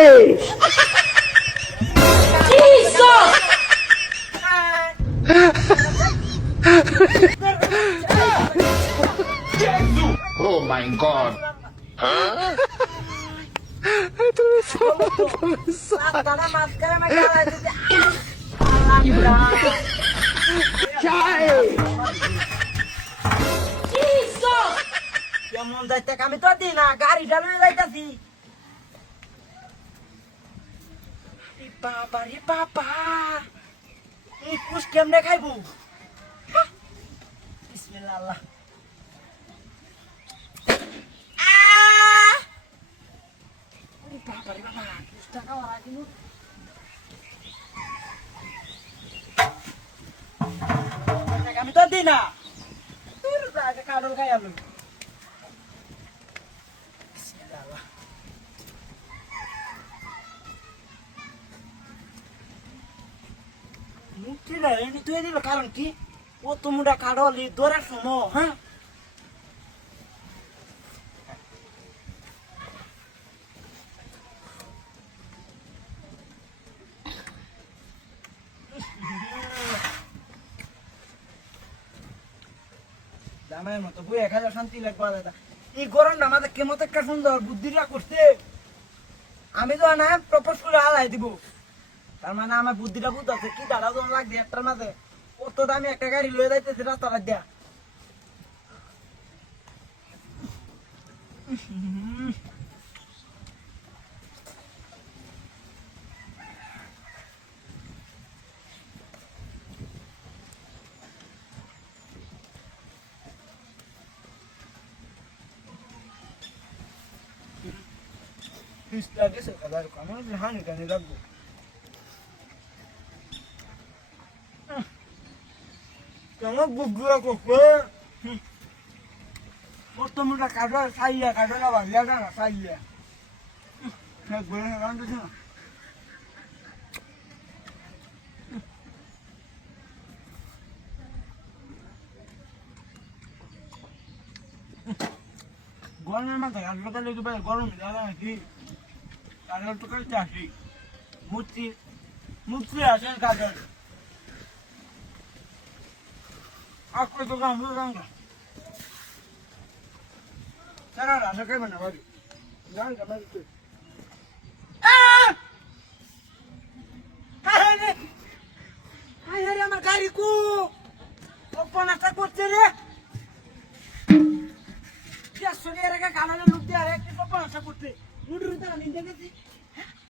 Oh my God. কেমন যাইতে আমি তো দিই না গাড়ি চালিয়ে যাইতাছি বাবা রে বাবা এই কুশ কেমনে খাইবো বিসমিল্লাহ আল্লাহ বাবা রে বাবা কুশটা খাওয়া আগে আমি তো দিই না তোর জায়গা কারণ খাই আলু তুই দিল কারণ কি ও তোমরা কাড়লি দৌড়ার সময় হ্যাঁ জামাইয়ের মতো বই এক হাজার শান্তি লাগবে দাদা এই গরমটা আমাদের কেমন একটা সুন্দর বুদ্ধিটা করছে আমি তো না প্রপোজ করে হালাই দিব তার মানে আমার বুদ্ধিটা বুঝতে কি দাঁড়া দোন লাগবে একটার মাঝে কত দামি একটা গাড়ি লয়ে যাইতেছে রাস্তাটা দিয়া গেছে আমার হানি টানি রাখবো কেমন বুকগুলো করছে প্রথমটা কাটা সাইয়া কাটা না ভালিয়া না সাইয়া রান্ধছে না গরমের মাথায় কাটলো কাটলে তো গরম দাদা নাকি কাটাল তো কাটতে আসি মূর্তি আসেন কাটাল আজকে তো কাম গাঙ্গা সারা রাশা খাইবে না বাড়ি গাঙ্গা বাড়িতে আমার গাড়ি কু অপনাটা করছে রে গাড়ি লোক দিয়ে আর একটা অপনাটা করছে মুডুর তারা নিন্দে গেছি